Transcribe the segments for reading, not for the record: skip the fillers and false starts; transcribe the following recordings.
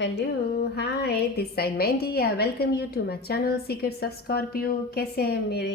Hello hi this side Mandy I welcome you to my channel secrets of Scorpio. कैसे हैं मेरे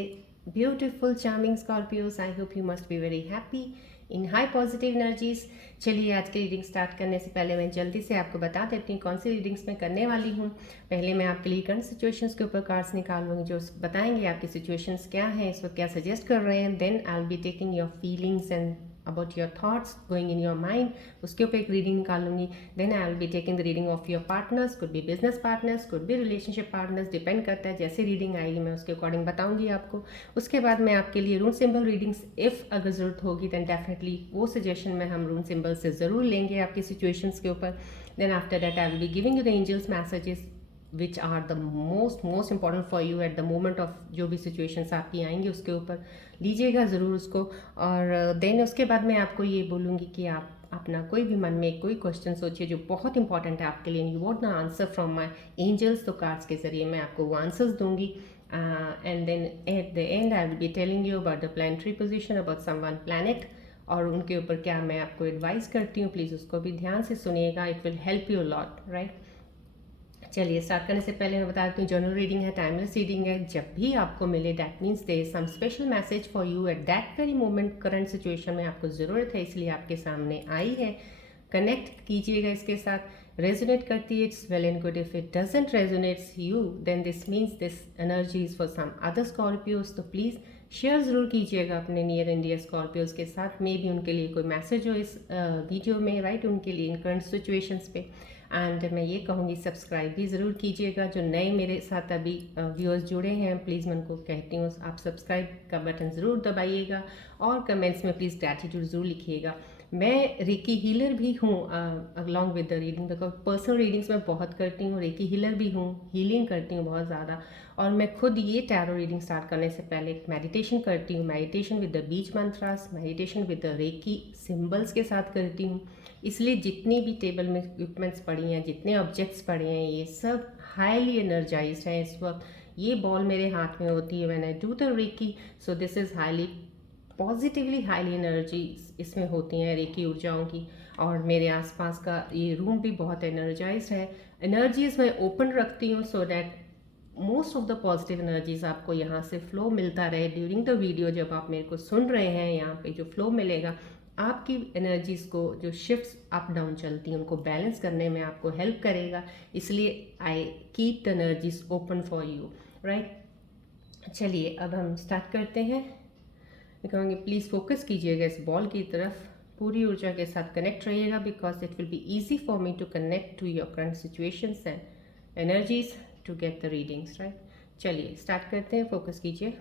beautiful charming Scorpios? I hope you must be very happy in high positive energies. चलिए आज की reading start करने से पहले मैं जल्दी से आपको बता देती हूँ कौन सी रीडिंग्स मैं करने वाली हूँ। पहले मैं आपके लिए करंट सिचुएशंस के ऊपर कार्ड्स निकालूंगी जो बताएंगे आपकी सिचुएशंस क्या हैं, इस वक्त क्या सजेस्ट कर रहे हैं। Then I will be taking your feelings and about your thoughts going in your mind, उसके ऊपर एक रीडिंग निकालूंगी। Then I will be taking the reading of your partners, could be business partners, could be relationship partners, depend करता है जैसे reading आएगी मैं उसके अकॉर्डिंग बताऊंगी आपको। उसके बाद मैं आपके लिए रून सिंबल रीडिंग्स इफ़ अगर ज़रूरत होगी दैन डेफिनेटली वो सजेशन में हम रून सिंबल से ज़रूर लेंगे आपकी सिचुएशंस के ऊपर। Then after that I will be giving you the angels messages which are the most important for you at the moment of जो भी सिचुएशंस आपकी आएंगी उसके ऊपर लीजिएगा ज़रूर उसको। और देन उसके बाद मैं आपको ये बोलूँगी कि आप अपना कोई भी मन में कोई क्वेश्चन सोचिए जो बहुत इंपॉर्टेंट है आपके लिए, यू वॉन्ट ना आंसर फ्रॉम माई एंजल्स, तो कार्ड्स के ज़रिए मैं आपको वो आंसर्स दूंगी। And then at the end I will be telling you about the planetary position, about some one planet और उनके ऊपर क्या मैं आपको एडवाइस करती हूँ। प्लीज़ उसको भी ध्यान से सुनिएगा, it will help you lot right. चलिए स्टार्ट करने से पहले मैं बता देती हूँ जनरल रीडिंग है, टाइमलेस रीडिंग है। जब भी आपको मिले that means there is some special message for you at that very moment, current situation में आपको ज़रूरत है इसलिए आपके सामने आई है। कनेक्ट कीजिएगा इसके साथ, रेजोनेट करती है it's well and good, if it doesn't resonates you then this means this energy is for some other Scorpios. तो प्लीज़ शेयर ज़रूर कीजिएगा अपने नियर एंड डियर स्कॉर्पियोज के साथ, मे भी उनके लिए कोई मैसेज हो इस वीडियो में राइट, उनके लिए इन करंट सिचुएशंस पे। एंड मैं ये कहूँगी सब्सक्राइब भी ज़रूर कीजिएगा। जो नए मेरे साथ अभी व्यूअर्स जुड़े हैं प्लीज़ मैं उनको कहती हूँ आप सब्सक्राइब का बटन ज़रूर दबाइएगा और कमेंट्स में प्लीज़ ग्रैटिट्यूड ज़रूर लिखिएगा। मैं रेकी हीलर भी हूँ along with the reading, because personal readings मैं बहुत करती हूँ, रेकी हीलर भी हूँ, हीलिंग करती हूँ बहुत ज़्यादा। और मैं खुद ये टैरो रीडिंग स्टार्ट करने से पहले एक मेडिटेशन करती हूँ, meditation with the beej mantras, meditation with the reiki symbols के साथ करती हूँ। इसलिए जितनी भी टेबल में इक्विपमेंट्स पड़ी हैं, जितने ऑब्जेक्ट्स पड़े हैं, ये सब हाईली एनर्जाइज्ड हैं इस वक्त। ये बॉल मेरे हाथ में होती है when I do the reiki, so this is highly positively highly energy इसमें होती हैं रेकी ऊर्जाओं की। और मेरे आसपास का ये रूम भी बहुत एनर्जाइज्ड है। एनर्जीज मैं ओपन रखती हूँ so that most of the positive energies आपको यहाँ से फ्लो मिलता रहे ड्यूरिंग द वीडियो। जब आप मेरे को सुन रहे हैं यहाँ पे जो फ्लो मिलेगा आपकी एनर्जीज़ को, जो शिफ्ट्स अप डाउन चलती हैं उनको बैलेंस करने में आपको हेल्प करेगा। इसलिए I keep the energies open for you right. चलिए अब हम स्टार्ट करते हैं। मैं कहूँगी प्लीज़ फोकस कीजिएगा इस बॉल की तरफ, पूरी ऊर्जा के साथ कनेक्ट रहिएगा because it will be easy for me to connect to your current situations and energies to get the readings right. चलिए स्टार्ट करते हैं, फोकस कीजिए।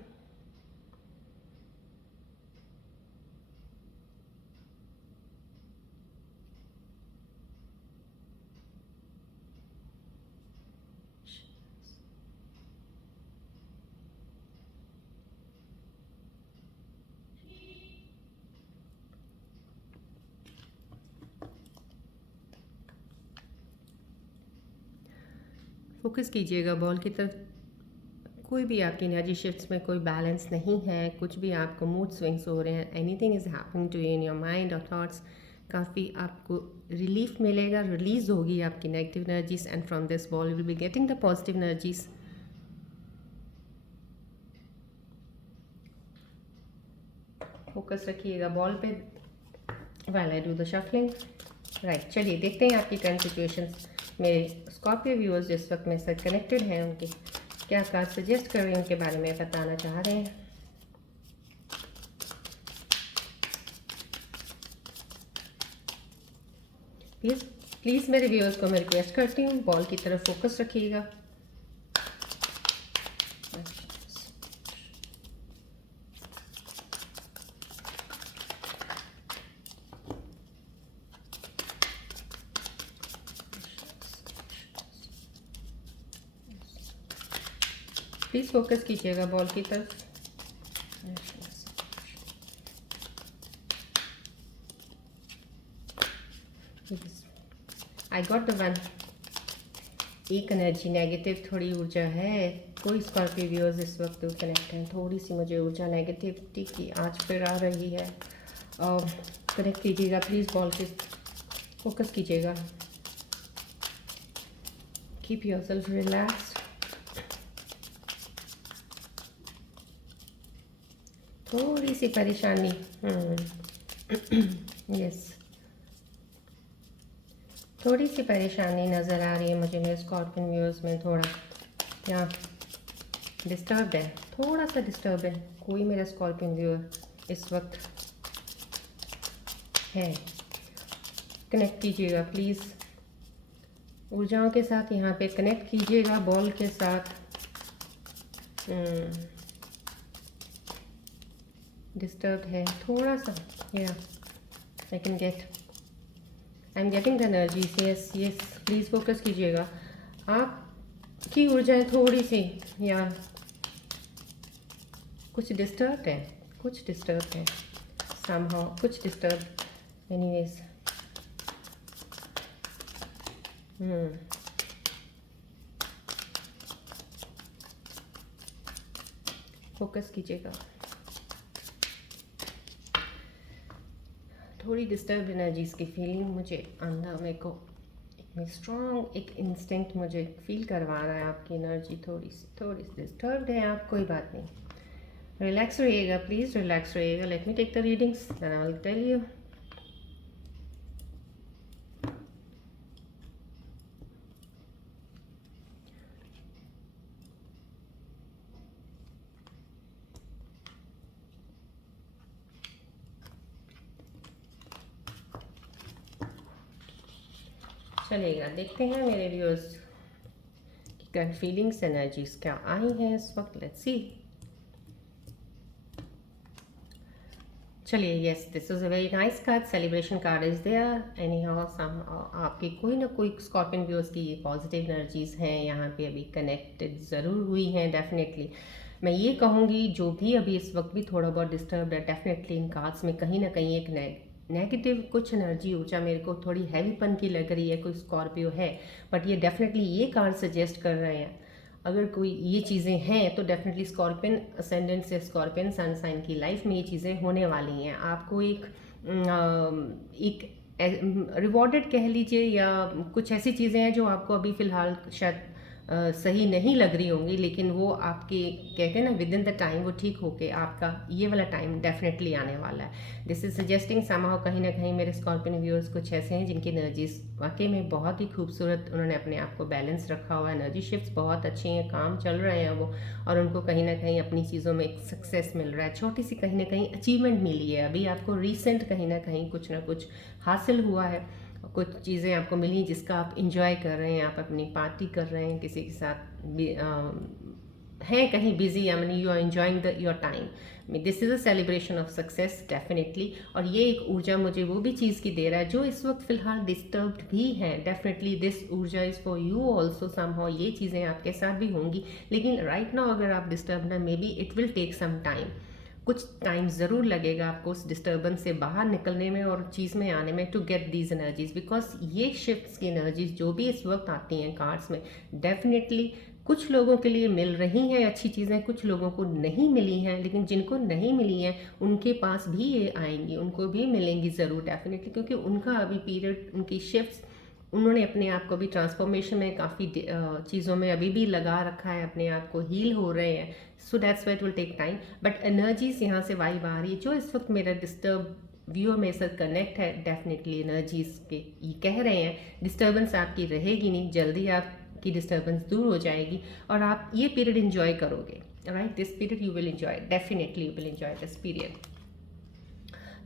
फोकस कीजिएगा बॉल की तरफ। कोई भी आपकी एनर्जी शिफ्ट्स में कोई बैलेंस नहीं है, कुछ भी आपको मूड स्विंग्स हो रहे हैं, anything is happening to you in your mind और थॉट्स, काफ़ी आपको रिलीफ मिलेगा, रिलीज होगी आपकी negative energies and from this ball you will be getting the positive energies. Focus रखिएगा बॉल पे while I do the shuffling right. चलिए देखते हैं आपकी करंट सिचुएशंस। मेरे स्कॉर्पियो व्यूअर्स जिस वक्त मेरे साथ कनेक्टेड हैं उनके क्या कार्ड सजेस्ट कर रहे हैं उनके बारे में बताना चाह रहे हैं। प्लीज़ मेरे व्यूअर्स को मैं रिक्वेस्ट करती हूँ बॉल की तरफ फोकस रखिएगा। प्लीज़ फोकस कीजिएगा बॉल की तरफ। आई गॉट द वन, एक एनर्जी नेगेटिव थोड़ी ऊर्जा है। कोई स्कॉर्पियो व्यूअर्स इस वक्त कनेक्ट हैं, थोड़ी सी मुझे ऊर्जा नेगेटिविटी की आज फिर आ रही है। कनेक्ट कीजिएगा प्लीज़ बॉल के, फोकस कीजिएगा। Keep yourself relaxed. थोड़ी सी परेशानी, यस, थोड़ी सी परेशानी नज़र आ रही है मुझे मेरे स्कॉर्पियन व्यूअर्स में। थोड़ा क्या डिस्टर्ब है, थोड़ा सा डिस्टर्ब है कोई मेरा स्कॉर्पियन व्यूअर इस वक्त है। कनेक्ट कीजिएगा प्लीज़ ऊर्जाओं के साथ, यहाँ पे कनेक्ट कीजिएगा बॉल के साथ। डिस्टर्ब है थोड़ा सा, या I can get, I am getting the energies. Yes yes, please focus कीजिएगा। आपकी ऊर्जाएं थोड़ी सी या कुछ डिस्टर्ब है, कुछ डिस्टर्ब है समहाउ, कुछ डिस्टर्ब। एनीवेज, फोकस कीजिएगा। थोड़ी डिस्टर्ब एनर्जीज़ की फीलिंग मुझे अंदर, मेरे को एक स्ट्रॉन्ग एक इंस्टिंक्ट मुझे फील करवा रहा है। आपकी एनर्जी थोड़ी सी डिस्टर्ब्ड है आप, कोई बात नहीं, रिलैक्स रहिएगा प्लीज़, रिलैक्स रहिएगा। Let me take the readings then I will tell you. चलेगा, देखते हैं मेरे व्यूअर्स की क्या फीलिंग्स एनर्जीज क्या आई हैं इस वक्त। Let's see. चलिए, yes, this is a very nice card, celebration card is there. Anyhow some आपकी कोई ना कोई स्कॉर्पियन व्यूअर्स की ये पॉजिटिव एनर्जीज़ हैं यहाँ पे अभी कनेक्टेड ज़रूर हुई हैं डेफिनेटली। मैं ये कहूँगी जो भी अभी इस वक्त भी थोड़ा बहुत डिस्टर्ब है, डेफिनेटली इन कार्ड्स में कहीं ना कहीं एक नेगेटिव कुछ एनर्जी ऊर्जा मेरे को थोड़ी हैवीपन की लग रही है। कोई स्कॉर्पियो है, बट ये डेफिनेटली ये कार्ड सजेस्ट कर रहे हैं अगर कोई ये चीज़ें हैं तो डेफिनेटली स्कॉर्पियन असेंडेंट से स्कॉर्पियन सन साइन की लाइफ में ये चीज़ें होने वाली हैं। आपको एक रिवॉर्डेड कह लीजिए, या कुछ ऐसी चीज़ें हैं जो आपको अभी फ़िलहाल शायद सही नहीं लग रही होंगी, लेकिन वो आपके कहते हैं ना विद इन द टाइम वो ठीक होके आपका ये वाला टाइम डेफिनेटली आने वाला है। दिस इज सजेस्टिंग समहाउ कहीं ना कहीं मेरे स्कॉर्पियन व्यूअर्स कुछ ऐसे हैं जिनकी एनर्जीज वाकई में बहुत ही खूबसूरत, उन्होंने अपने आप को बैलेंस रखा हुआ है, एनर्जी शिफ्ट्स बहुत अच्छी हैं, काम चल रहे हैं वो, और उनको कहीं ना कहीं अपनी चीज़ों में एक सक्सेस मिल रहा है, छोटी सी कहीं ना कहीं अचीवमेंट मिली है अभी आपको रिसेंट, कहीं ना कहीं कुछ ना कुछ हासिल हुआ है, कुछ चीज़ें आपको मिली जिसका आप इंजॉय कर रहे हैं, आप अपनी पार्टी कर रहे हैं किसी के साथ हैं कहीं busy, I mean you are enjoying the your time. This is a celebration of success definitely. और ये एक ऊर्जा मुझे वो भी चीज़ की दे रहा है जो इस वक्त फ़िलहाल डिस्टर्ब्ड भी है। डेफिनेटली दिस ऊर्जा is for you also somehow, ये चीज़ें आपके साथ भी होंगी, लेकिन राइट नाउ अगर आप डिस्टर्ब ना, maybe it will take some time, कुछ टाइम ज़रूर लगेगा आपको उस डिस्टर्बेंस से बाहर निकलने में और चीज़ में आने में, to get these energies. Because ये शिफ्ट्स की एनर्जीज जो भी इस वक्त आती हैं कार्ड्स में, डेफिनेटली कुछ लोगों के लिए मिल रही हैं अच्छी चीज़ें, कुछ लोगों को नहीं मिली हैं, लेकिन जिनको नहीं मिली हैं उनके पास भी ये आएंगी, उनको भी मिलेंगी ज़रूर डेफिनेटली, क्योंकि उनका अभी पीरियड, उनकी शिफ्ट्स, उन्होंने अपने आप को भी ट्रांसफॉर्मेशन में काफ़ी चीज़ों में अभी भी लगा रखा है, अपने आप को हील हो रहे हैं। So that's why it will take time, but energies यहाँ से वाइब आ रही है जो इस वक्त मेरा डिस्टर्ब व्यूअर मेरे साथ कनेक्ट है। डेफिनेटली एनर्जीज के ये कह रहे हैं डिस्टर्बेंस आपकी रहेगी नहीं, जल्दी आपकी डिस्टर्बेंस दूर हो जाएगी और आप ये पीरियड इन्जॉय करोगे। Right, this period you will enjoy, definitely you will enjoy this period.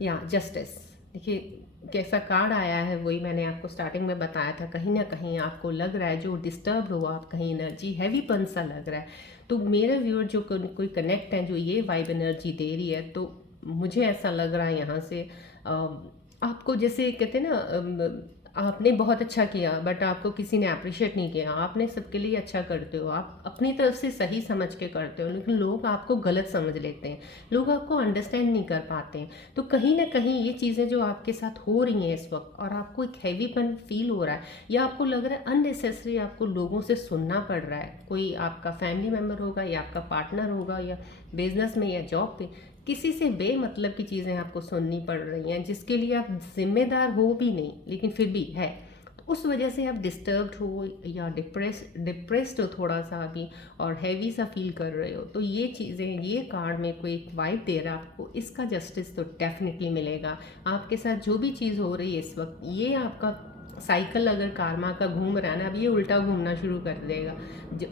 या जस्टिस, देखिए कैसा कार्ड आया है, वही मैंने आपको स्टार्टिंग में बताया था, कहीं ना कहीं आपको लग रहा है जो डिस्टर्ब हो आप, कहीं एनर्जी हैवीपन सा लग रहा है, तो मेरे व्यूअर जो कोई कनेक्ट है जो ये वाइब एनर्जी दे रही है, तो मुझे ऐसा लग रहा है यहाँ से आपको जैसे कहते हैं ना आपने बहुत अच्छा किया बट आपको किसी ने अप्रिशिएट नहीं किया, आपने सबके लिए अच्छा करते हो, आप अपनी तरफ से सही समझ के करते हो, लेकिन लोग आपको गलत समझ लेते हैं, लोग आपको अंडरस्टैंड नहीं कर पाते हैं। तो कहीं ना कहीं ये चीज़ें जो आपके साथ हो रही हैं इस वक्त और आपको एक हैवीपन फील हो रहा है, या आपको लग रहा है अननेसेसरी आपको लोगों से सुनना पड़ रहा है, कोई आपका फैमिली मेम्बर होगा या आपका पार्टनर होगा या बिजनेस में या जॉब पे, किसी से बेमतलब की चीज़ें आपको सुननी पड़ रही हैं जिसके लिए आप जिम्मेदार हो भी नहीं, लेकिन फिर भी है, तो उस वजह से आप डिस्टर्ब्ड हो या डिप्रेस्ड हो थोड़ा सा अभी, और हैवी सा फील कर रहे हो, तो ये चीज़ें, ये कार्ड में कोई एक वाइब दे रहा है आपको, इसका जस्टिस तो डेफिनेटली मिलेगा। आपके साथ जो भी चीज़ हो रही है इस वक्त, ये आपका साइकिल अगर कार्मा का घूम रहा है ना, अब ये उल्टा घूमना शुरू कर देगा। जो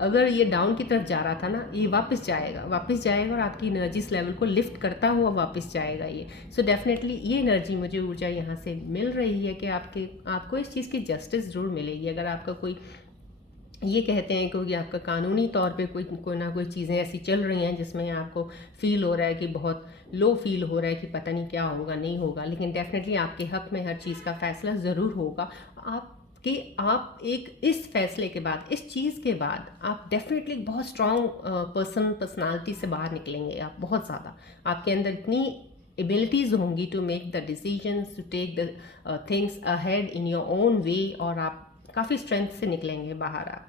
अगर ये डाउन की तरफ जा रहा था ना, ये वापस जाएगा, वापस जाएगा और आपकी एनर्जीज लेवल को लिफ्ट करता हुआ वापस जाएगा ये। सो डेफिनेटली ये एनर्जी, मुझे ऊर्जा यहाँ से मिल रही है कि आपको इस चीज़ की जस्टिस ज़रूर मिलेगी। अगर आपका कोई, ये कहते हैं क्योंकि आपका कानूनी तौर पे कोई ना कोई चीज़ें ऐसी चल रही हैं जिसमें आपको फील हो रहा है कि बहुत लो फील हो रहा है कि पता नहीं क्या होगा, नहीं होगा, लेकिन डेफिनेटली आपके हक में हर चीज़ का फैसला ज़रूर होगा। आप एक इस फैसले के बाद, इस चीज़ के बाद, आप डेफिनेटली बहुत स्ट्रॉन्ग पर्सनालिटी से बाहर निकलेंगे। आप बहुत ज़्यादा, आपके अंदर इतनी एबिलिटीज़ होंगी to make the decisions, to take the things ahead in your own way, और आप काफ़ी स्ट्रेंथ से निकलेंगे बाहर आप।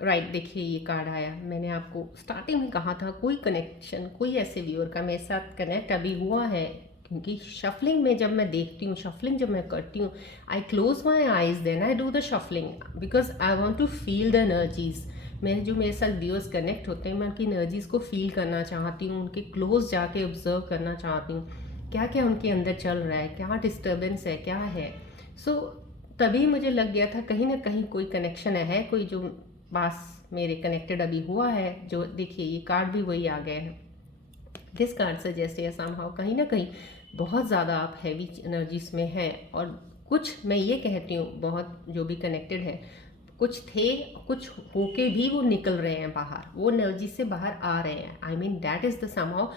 राइट, देखिए ये कार्ड आया, मैंने आपको स्टार्टिंग में कहा था कोई कनेक्शन, कोई ऐसे व्यूअर का मेरे साथ कनेक्ट अभी हुआ है, क्योंकि शफलिंग में जब मैं देखती हूँ, शफलिंग जब मैं करती हूँ, I close my eyes, then I do the shuffling, because I want to feel the energies. मेरे साथ व्यूअर्स कनेक्ट होते हैं, मैं उनकी एनर्जीज को फील करना चाहती हूँ, उनके क्लोज जाके ऑब्जर्व करना चाहती हूँ, क्या क्या उनके अंदर चल रहा है, क्या डिस्टर्बेंस है, क्या है। सो तभी मुझे लग गया था कहीं ना कहीं कोई कनेक्शन है, कोई जो पास मेरे कनेक्टेड अभी हुआ है। जो देखिए ये कार्ड भी वही आ गए हैं। दिस कार्ड सजेस्ट है समहाउ कहीं ना कहीं बहुत ज़्यादा आप हैवी एनर्जीज में हैं, और कुछ मैं ये कहती हूँ, बहुत जो भी कनेक्टेड है, कुछ थे, कुछ होके भी वो निकल रहे हैं बाहर, वो एनर्जी से बाहर आ रहे हैं। I mean that is the somehow,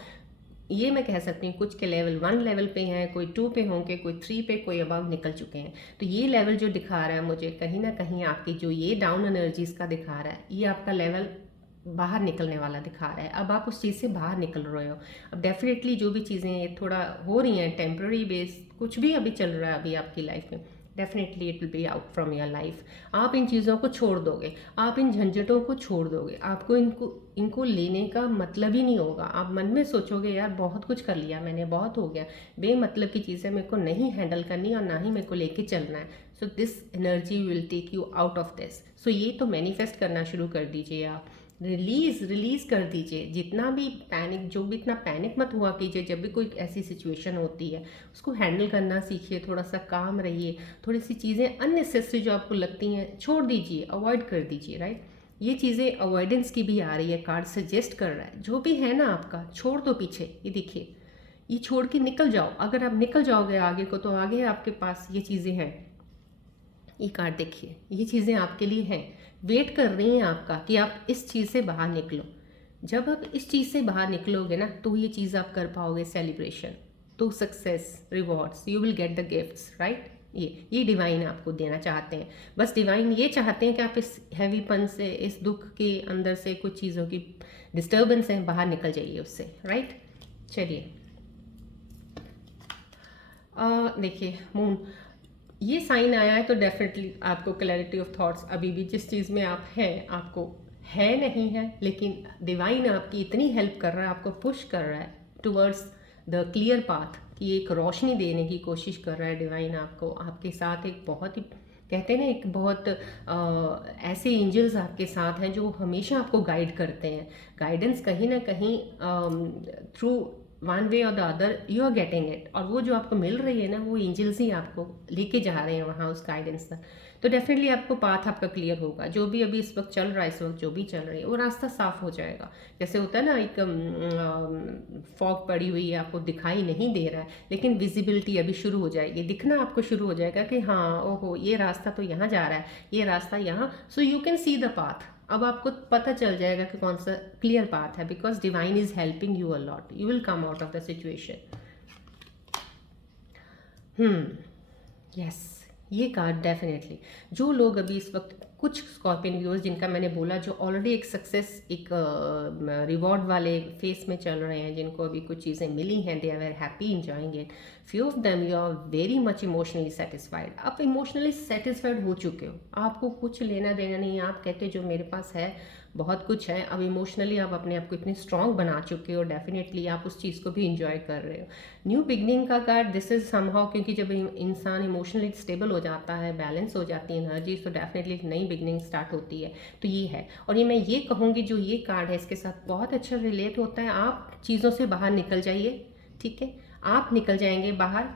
ये मैं कह सकती हूँ कुछ के लेवल 1 लेवल पे हैं, कोई 2 पे होंगे, कोई 3 पे, कोई अबव निकल चुके हैं। तो ये लेवल जो दिखा रहा है मुझे, कहीं ना कहीं आपकी जो ये डाउन एनर्जीज का दिखा रहा है, ये आपका लेवल बाहर निकलने वाला दिखा रहा है। अब आप उस चीज़ से बाहर निकल रहे हो। अब डेफिनेटली जो भी चीज़ें थोड़ा हो रही हैं टेम्प्रेरी बेस, कुछ भी अभी चल रहा है अभी आपकी लाइफ में, definitely it will be out from your life. आप इन चीज़ों को छोड़ दोगे, आप इन झंझटों को छोड़ दोगे, आपको इनको लेने का मतलब ही नहीं होगा। आप मन में सोचोगे यार बहुत कुछ कर लिया मैंने, बहुत हो गया, बेमतलब की चीज़ें मेरे को नहीं हैंडल करनी और ना ही मेरे को लेके चलना है। So this energy will take you out of this. So ये तो मैनिफेस्ट करना शुरू कर दीजिए आप, रिलीज कर दीजिए जितना भी पैनिक, जो भी इतना पैनिक मत हुआ कीजिए। जब भी कोई ऐसी सिचुएशन होती है उसको हैंडल करना सीखिए, थोड़ा सा काम रहिए, थोड़ी सी चीज़ें अननेसेसरी जो आपको लगती हैं छोड़ दीजिए, अवॉइड कर दीजिए। राइट, ये चीज़ें अवॉइडेंस की भी आ रही है, कार्ड सजेस्ट कर रहा है। जो भी है ना आपका, छोड़ दो पीछे, ये देखिए, ये छोड़ के निकल जाओ। अगर आप निकल जाओगे आगे को, तो आगे आपके पास ये चीज़ें हैं। ये कार्ड देखिए, ये चीज़ें आपके लिए हैं, वेट कर रही हैं आपका कि आप इस चीज़ से बाहर निकलो। जब आप इस चीज़ से बाहर निकलोगे ना, तो ये चीज़ आप कर पाओगे, सेलिब्रेशन, तो success, rewards, you will get the gifts. Right, ये डिवाइन आपको देना चाहते हैं। बस डिवाइन ये चाहते हैं कि आप इस हैवीपन से, इस दुख के अंदर से, कुछ चीज़ों की डिस्टर्बेंस है, बाहर निकल जाइए उससे। राइट, चलिए देखिए मून, ये साइन आया है तो डेफिनेटली आपको क्लैरिटी ऑफ थॉट्स, अभी भी जिस चीज़ में आप हैं आपको है नहीं है, लेकिन डिवाइन आपकी इतनी हेल्प कर रहा है, आपको पुश कर रहा है टुवर्ड्स द क्लियर पाथ, कि एक रोशनी देने की कोशिश कर रहा है डिवाइन आपको। आपके साथ एक बहुत ही, कहते हैं ना, एक बहुत ऐसे एंजल्स आपके साथ हैं जो हमेशा आपको गाइड करते हैं। गाइडेंस कहीं ना कहीं थ्रू वन वे और the other you are getting it, और वो जो आपको मिल रही है ना, वो एंजल्स ही आपको लेके जा रहे हैं वहाँ उस गाइडेंस तक। तो डेफिनेटली आपको पाथ आपका क्लियर होगा। जो भी अभी इस वक्त चल रहा है, इस वक्त जो भी चल रही है, वो रास्ता साफ हो जाएगा। जैसे होता है ना, एक फॉग पड़ी हुई है, आपको दिखाई नहीं दे रहा है, लेकिन विजिबिलिटी अभी शुरू हो जाएगी, दिखना आपको शुरू हो जाएगा कि हाँ ओहो, ये रास्ता तो यहाँ जा रहा है, ये रास्ता यहाँ, so you can see the path. अब आपको पता चल जाएगा कि कौन सा क्लियर पाथ है, because divine is helping you a lot, you will come out of the situation. Yes, ये कार्ड डेफिनेटली, जो लोग अभी इस वक्त कुछ स्कॉर्पियन व्यूअर्स जिनका मैंने बोला जो ऑलरेडी एक सक्सेस एक रिवॉर्ड वाले फेस में चल रहे हैं, जिनको अभी कुछ चीज़ें मिली हैं, they are very happy enjoying it. Few of them you are very much emotionally satisfied. आप इमोशनली सेटिस्फाइड हो चुके हो, आपको कुछ लेना देना नहीं है। आप कहते हो जो मेरे पास है बहुत कुछ है। अब इमोशनली आप अपने आप को इतनी स्ट्रांग बना चुके हो, डेफिनेटली आप उस चीज़ को भी इंजॉय कर रहे हो। न्यू बिगनिंग का कार्ड दिस इज समहाउ, क्योंकि जब इंसान इमोशनली स्टेबल हो जाता है, बैलेंस हो जाती है एनर्जी, तो डेफिनेटली एक नई बिगनिंग स्टार्ट होती है। तो ये है, और ये मैं ये कहूँगी जो ये कार्ड है इसके साथ बहुत अच्छा रिलेट होता है। आप चीज़ों से बाहर निकल जाइए, ठीक है, आप निकल जाएंगे बाहर,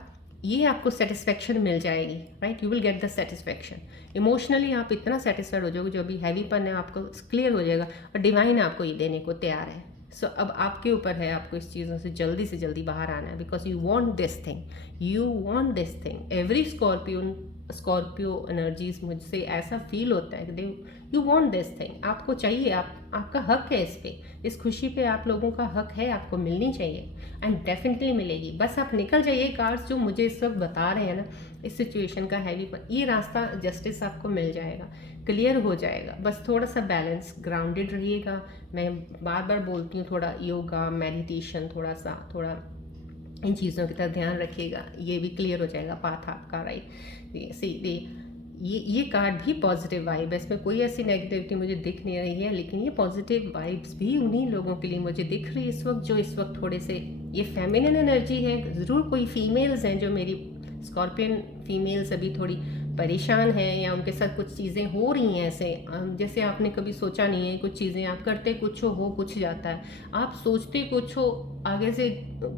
ये आपको सेटिस्फेक्शन मिल जाएगी, right, you will get the satisfaction. Emotionally आप इतना सेटिस्फाइड हो जाओगे, जो अभी हैवीपन है आपको क्लियर हो जाएगा, और डिवाइन आपको ये देने को तैयार है। सो अब आपके ऊपर है, आपको इस चीज़ों से जल्दी बाहर आना है, because you want this thing, you want this thing. Every Scorpio energies मुझसे ऐसा फील होता है कि दे यू वॉन्ट दिस थिंग, आपको चाहिए, आपका हक है इस पे, इस खुशी पे आप लोगों का हक है, आपको मिलनी चाहिए एंड डेफिनेटली मिलेगी। बस आप निकल जाइए कार्ड्स जो मुझे इस वक्त बता रहे हैं ना, इस सिचुएशन का हैवी पर ये रास्ता जस्टिस आपको मिल जाएगा, क्लियर हो जाएगा। बस थोड़ा सा बैलेंस, ग्राउंडेड रहिएगा। मैं बार बार बोलती हूँ, थोड़ा योगा, मेडिटेशन, थोड़ा इन चीज़ों की तरफ ध्यान रखिएगा, ये भी क्लियर हो जाएगा पाथ आपका, राइट। सीधे ये कार्ड भी पॉजिटिव वाइब है, इसमें कोई ऐसी नेगेटिविटी मुझे दिख नहीं रही है, लेकिन ये पॉजिटिव वाइब्स भी उन्हीं लोगों के लिए मुझे दिख रही है इस वक्त, जो इस वक्त थोड़े से ये फेमिनिन एनर्जी है। ज़रूर कोई फीमेल्स हैं जो मेरी स्कॉर्पियन फीमेल्स अभी थोड़ी परेशान हैं, या उनके साथ कुछ चीज़ें हो रही हैं ऐसे जैसे आपने कभी सोचा नहीं है। कुछ चीज़ें आप करते कुछ हो कुछ जाता है, आप सोचते कुछ हो, आगे से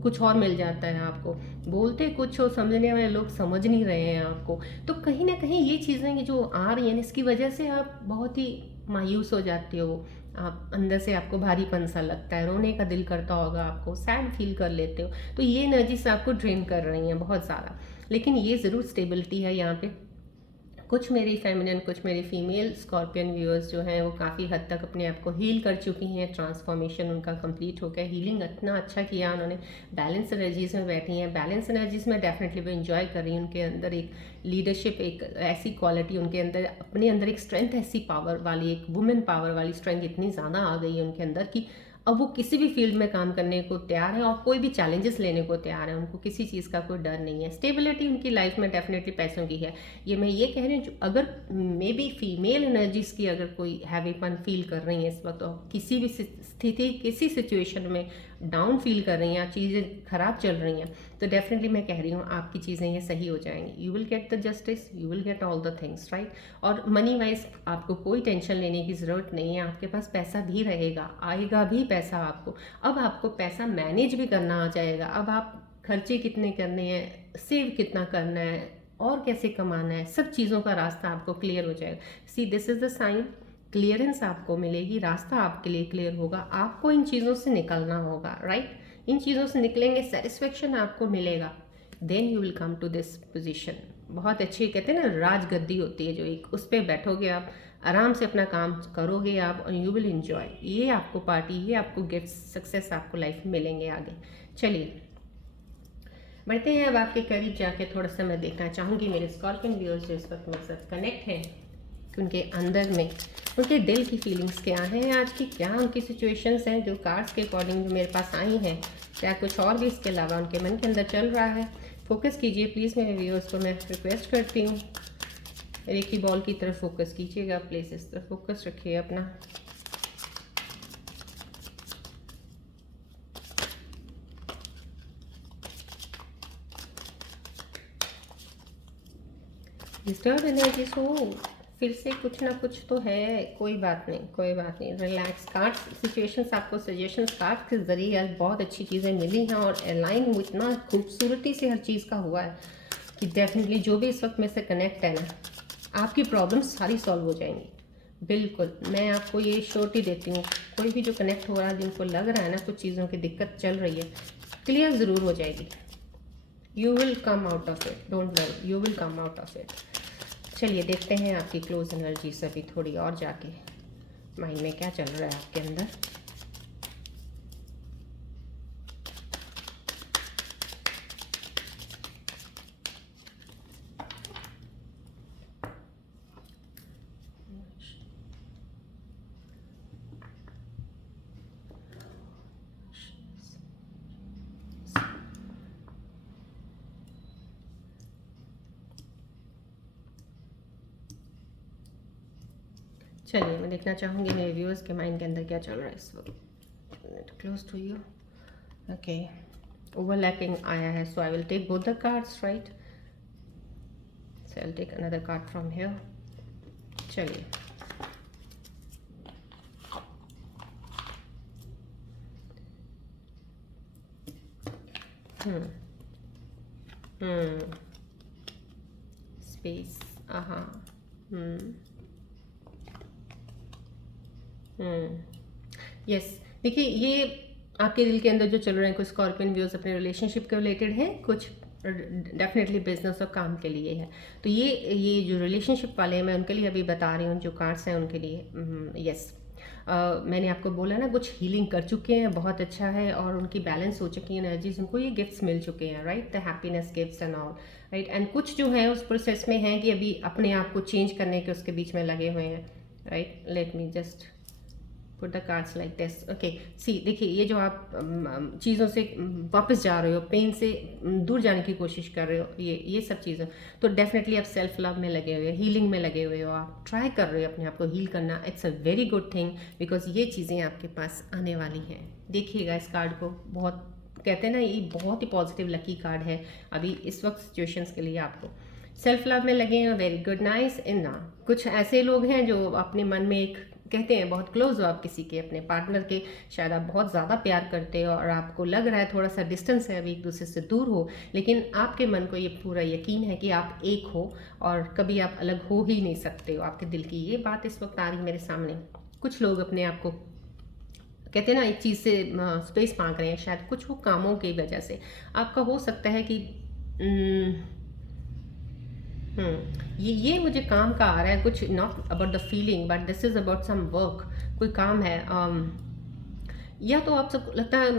कुछ और मिल जाता है आपको, बोलते कुछ हो, समझने वाले लोग समझ नहीं रहे हैं आपको। तो कहीं ना कहीं ये चीज़ें जो आ रही हैं, इसकी वजह से आप बहुत ही मायूस हो जाते हो, आप अंदर से आपको भारीपन सा लगता है, रोने का दिल करता होगा, आपको सैड फील कर लेते हो। तो ये एनर्जीज आपको ड्रेन कर रही हैं बहुत ज़्यादा, लेकिन ये ज़रूर स्टेबिलिटी है यहाँ पे। कुछ मेरी फेमिनिन, कुछ मेरी फीमेल स्कॉर्पियन व्यूअर्स जो हैं वो काफ़ी हद तक अपने आप को हील कर चुकी हैं, ट्रांसफॉर्मेशन उनका कंप्लीट हो गया, हीलिंग इतना अच्छा किया उन्होंने, बैलेंस एनर्जीज़ में बैठी हैं। बैलेंस एनर्जीज़ में डेफिनेटली वो इन्जॉय कर रही हैं, उनके अंदर एक लीडरशिप, एक ऐसी क्वालिटी उनके अंदर, अपने अंदर एक स्ट्रेंथ, ऐसी पावर वाली, एक वुमेन पावर वाली स्ट्रेंथ इतनी ज़्यादा आ गई है उनके अंदर कि अब वो किसी भी फील्ड में काम करने को तैयार है, और कोई भी चैलेंजेस लेने को तैयार है, उनको किसी चीज़ का कोई डर नहीं है। स्टेबिलिटी उनकी लाइफ में डेफिनेटली पैसों की है। ये मैं ये कह रही हूँ, अगर मे बी फीमेल एनर्जीज की अगर कोई हैवीपन फील कर रही है इस वक्त, तो किसी भी स्थिति, किसी सिचुएशन में डाउन फील कर रही हैं, चीज़ें खराब चल रही हैं, तो डेफिनेटली मैं कह रही हूँ आपकी चीज़ें ये सही हो जाएंगी। You will get the justice, you will get all the things, right. और मनी वाइज आपको कोई टेंशन लेने की ज़रूरत नहीं है, आपके पास पैसा भी रहेगा, आएगा भी पैसा आपको। अब आपको पैसा मैनेज भी करना आ जाएगा, अब आप खर्चे कितने करने हैं, सेव कितना करना है, और कैसे कमाना है, सब चीज़ों का रास्ता आपको क्लियर हो जाएगा। See this is the sign, clearance आपको मिलेगी, रास्ता आपके लिए क्लियर होगा, आपको इन चीज़ों से निकलना होगा, राइट। इन चीज़ों से निकलेंगे, सेटिस्फेक्शन आपको मिलेगा, then you will come to this position. बहुत अच्छी, कहते हैं ना, राजगद्दी होती है जो एक, उस पर बैठोगे आप, आराम से अपना काम करोगे आप, और यू विल इन्जॉय। ये आपको पार्टी, ये आपको गिफ्ट, सक्सेस आपको लाइफ में मिलेंगे आगे। चलिए बढ़ते हैं अब आपके करीब जाके, थोड़ा सा मैं देखना चाहूँगी मेरे स्कॉर्पियन व्यूअर्स जो इस वक्त मेरे साथ कनेक्ट हैं, कि उनके अंदर में उनके दिल की फीलिंग्स क्या हैं आज की, क्या उनकी सिचुएशंस हैं जो कार्ड्स के अकॉर्डिंग जो मेरे पास आई हैं, क्या कुछ और भी इसके अलावा उनके मन के अंदर चल रहा है। फोकस कीजिए प्लीज़ मेरे व्यूअर्स को, मैं रिक्वेस्ट करती हूँ, एक ही बॉल की तरफ फोकस कीजिएगा प्लीज़, इस तरफ फोकस रखिए अपना। डिस्टर्ब एनर्जीज हो, फिर से कुछ ना कुछ तो है, कोई बात नहीं, कोई बात नहीं, रिलैक्स। कार्ड्स सिचुएशंस आपको सजेशंस कार्ड्स के ज़रिए आज बहुत अच्छी चीज़ें मिली हैं, और अलाइन इतना खूबसूरती से हर चीज़ का हुआ है कि डेफिनेटली जो भी इस वक्त में से कनेक्ट है ना, आपकी प्रॉब्लम्स सारी सॉल्व हो जाएंगी। बिल्कुल, मैं आपको ये श्योरिटी देती हूँ, कोई भी जो कनेक्ट हो रहा है, जिनको लग रहा है ना कुछ चीज़ों की दिक्कत चल रही है, क्लियर ज़रूर हो जाएगी। You will come out of it, don't worry, you will come out of it. चलिए देखते हैं आपकी क्लोज एनर्जी से अभी थोड़ी और जाके, माइंड में क्या चल रहा है आपके अंदर। चलिए मैं देखना चाहूँगी मेरे व्यूअर्स के माइंड के अंदर क्या चल रहा है इस वक्त। Close to you. Okay, overlapping आया है, so I will take both the cards, right. So I will take another card from here. चलिए, स्पेस, हाँ, यस। देखिए, ये आपके दिल के अंदर जो चल रहे हैं कुछ स्कॉर्पियन व्यूज अपने रिलेशनशिप के रिलेटेड हैं, कुछ डेफिनेटली बिजनेस और काम के लिए है। तो ये जो रिलेशनशिप वाले हैं मैं उनके लिए अभी बता रही हूँ, जो कार्ड्स हैं उनके लिए। यस, मैंने आपको बोला ना, कुछ हीलिंग कर चुके हैं, बहुत अच्छा है, और उनकी बैलेंस हो चुकी है एनर्जीज, उनको ये गिफ्ट्स मिल चुके हैं, right, the happiness gifts and all, right. And कुछ जो है उस प्रोसेस में है कि अभी अपने आप को चेंज करने के उसके बीच में लगे हुए हैं, right. Let me just put the cards like this. Okay, see, देखिए, ये जो आप चीज़ों से वापस जा रहे हो, पेन से दूर जाने की कोशिश कर रहे हो, ये सब चीज़ें, तो डेफिनेटली आप सेल्फ लव में लगे हुए हो, हीलिंग में लगे हुए हो, आप ट्राई कर रहे हो अपने आप को हील करना। It's a very good thing, because ये चीज़ें आपके पास आने वाली हैं। देखिएगा इस कार्ड को, बहुत कहते हैं ना, ये बहुत ही पॉजिटिव लकी कार्ड है अभी इस वक्त सिचुएशंस के लिए। आपको सेल्फ लव में लगे हैं, वेरी गुड, नाइस। इन ना कुछ ऐसे लोग हैं जो अपने मन में एक कहते हैं, बहुत क्लोज हो आप किसी के, अपने पार्टनर के, शायद आप बहुत ज़्यादा प्यार करते हो और आपको लग रहा है थोड़ा सा डिस्टेंस है, अभी एक दूसरे से दूर हो, लेकिन आपके मन को ये पूरा यकीन है कि आप एक हो और कभी आप अलग हो ही नहीं सकते हो। आपके दिल की ये बात इस वक्त आ रही मेरे सामने। कुछ लोग अपने आप को कहते हैं ना, एक चीज़ से स्पेस मांग रहे हैं, शायद कुछ वो कामों की वजह से। आपका हो सकता है कि ये मुझे काम का आ रहा है कुछ, not about the feeling but this is about some work, कोई काम है। या तो आप सब लगता है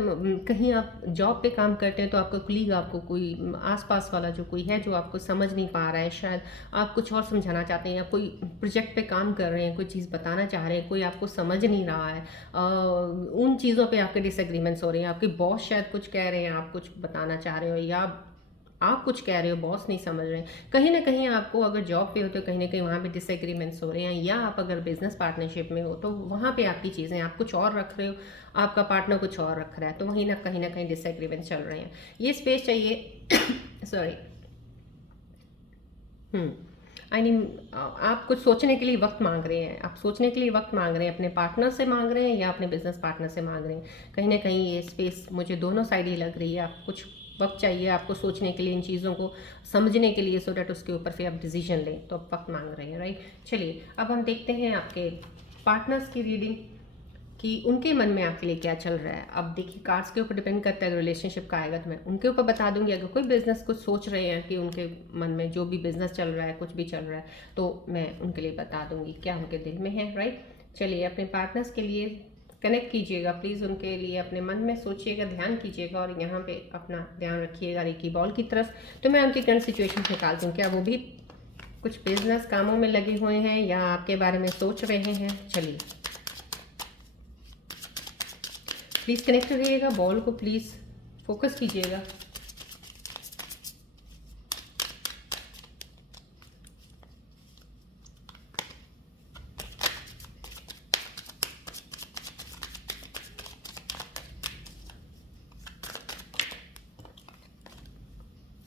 कहीं आप जॉब पे काम करते हैं तो आपका कुलीग, आपको कोई आसपास वाला जो कोई है जो आपको समझ नहीं पा रहा है, शायद आप कुछ और समझाना चाहते हैं, या कोई प्रोजेक्ट पे काम कर रहे हैं, कोई चीज़ बताना चाह रहे हैं, कोई आपको समझ नहीं रहा है, उन चीज़ों पे आपके डिसएग्रीमेंट्स हो रहे हैं, आपके बॉस शायद कुछ कह रहे हैं, आप कुछ बताना चाह रहे हो, या आप कुछ कह रहे हो, बॉस नहीं समझ रहे हैं। कहीं ना कहीं आपको अगर जॉब पे हो तो कहीं ना कहीं वहाँ पे डिसएग्रीमेंट्स हो रहे हैं, या आप अगर बिजनेस पार्टनरशिप में हो तो वहाँ पे आपकी चीज़ें, आप कुछ और रख रहे हो, आपका पार्टनर कुछ और रख रहा है, तो वहीं ना कहीं डिसएग्रीमेंट चल रहे हैं। ये स्पेस चाहिए सॉरी, आई मीन आप कुछ सोचने के लिए वक्त मांग रहे हैं, आप सोचने के लिए वक्त मांग रहे हैं, अपने पार्टनर से मांग रहे हैं या अपने बिजनेस पार्टनर से मांग रहे हैं। कहीं ना कहीं ये स्पेस मुझे दोनों साइड ही लग रही है। आप कुछ वक्त चाहिए आपको सोचने के लिए, इन चीज़ों को समझने के लिए, सो डैट उसके ऊपर फिर आप डिसीजन लें, तो आप वक्त मांग रहे हैं, राइट। चलिए अब हम देखते हैं आपके पार्टनर्स की रीडिंग कि उनके मन में आपके लिए क्या चल रहा है। अब देखिए, कार्ड्स के ऊपर डिपेंड करता है, अगर रिलेशनशिप का आएगा तो मैं उनके ऊपर बता दूंगी। अगर कोई बिजनेस कुछ सोच रहे हैं कि उनके मन में जो भी बिजनेस चल रहा है, कुछ भी चल रहा है, तो मैं उनके लिए बता दूंगी क्या उनके दिल में है, राइट। चलिए अपने पार्टनर्स के लिए कनेक्ट कीजिएगा प्लीज़, उनके लिए अपने मन में सोचिएगा, ध्यान कीजिएगा, और यहाँ पे अपना ध्यान रखिएगा रेकी बॉल की तरफ। तो मैं उनकी करंट सिचुएशन निकाल दूँ, क्या वो भी कुछ बिजनेस कामों में लगे हुए हैं या आपके बारे में सोच रहे हैं। चलिए प्लीज़ कनेक्ट रहिएगा, बॉल को प्लीज़ फोकस कीजिएगा।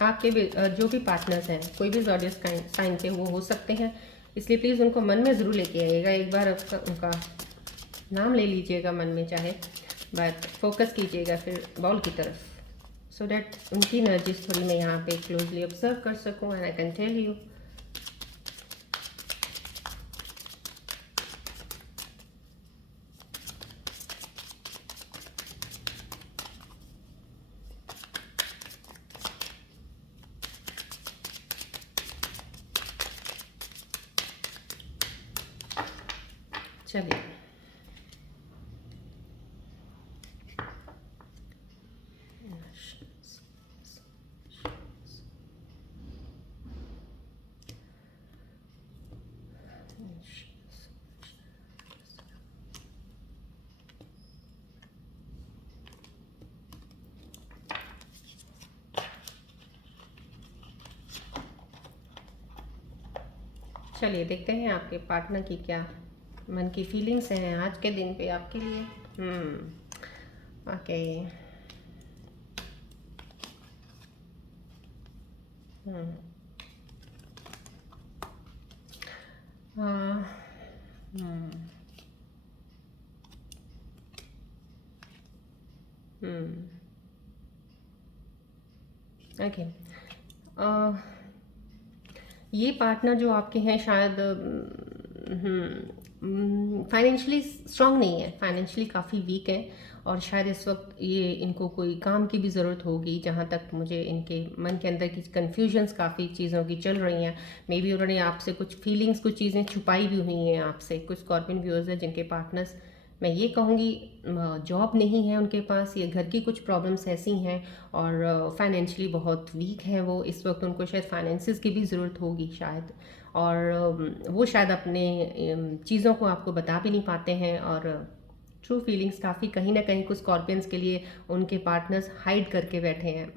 आपके भी जो भी पार्टनर्स हैं, कोई भी ज़ोडियक साइन के वो हो सकते हैं, इसलिए प्लीज़ उनको मन में ज़रूर लेके आइएगा। एक बार उनका नाम ले लीजिएगा मन में चाहे, बट फोकस कीजिएगा फिर बॉल की तरफ, सो डैट उनकी एनर्जीज थोड़ी मैं यहाँ पे क्लोजली ऑब्जर्व कर सकूँ and I can tell you. चलिए चलिए देखते हैं आपके पार्टनर की क्या मन की फीलिंग्स हैं आज के दिन पे आपके लिए। ओके। हाँ। ओके। ये पार्टनर जो आपके हैं शायद फाइनेंशियली स्ट्रांग नहीं है, फाइनेंशियली काफ़ी वीक है, और शायद इस वक्त ये इनको कोई काम की भी ज़रूरत होगी। जहाँ तक मुझे इनके मन के अंदर की कन्फ्यूजन्स काफ़ी चीज़ों की चल रही हैं। मे बी उन्होंने आपसे कुछ फीलिंग्स, कुछ चीज़ें छुपाई भी हुई हैं आपसे। कुछ स्कॉर्पियन व्यूअर्स हैं जिनके पार्टनर्स, मैं ये कहूँगी, जॉब नहीं है उनके पास, ये घर की कुछ प्रॉब्लम्स ऐसी हैं, और फाइनेंशियली बहुत वीक है वो इस वक्त। उनको शायद फाइनेंसिस की भी ज़रूरत होगी शायद, और वो शायद अपने चीज़ों को आपको बता भी नहीं पाते हैं। और ट्रू फीलिंग्स काफ़ी कहीं ना कहीं कुछ स्कॉर्पियंस के लिए उनके पार्टनर्स हाइड करके बैठे हैं।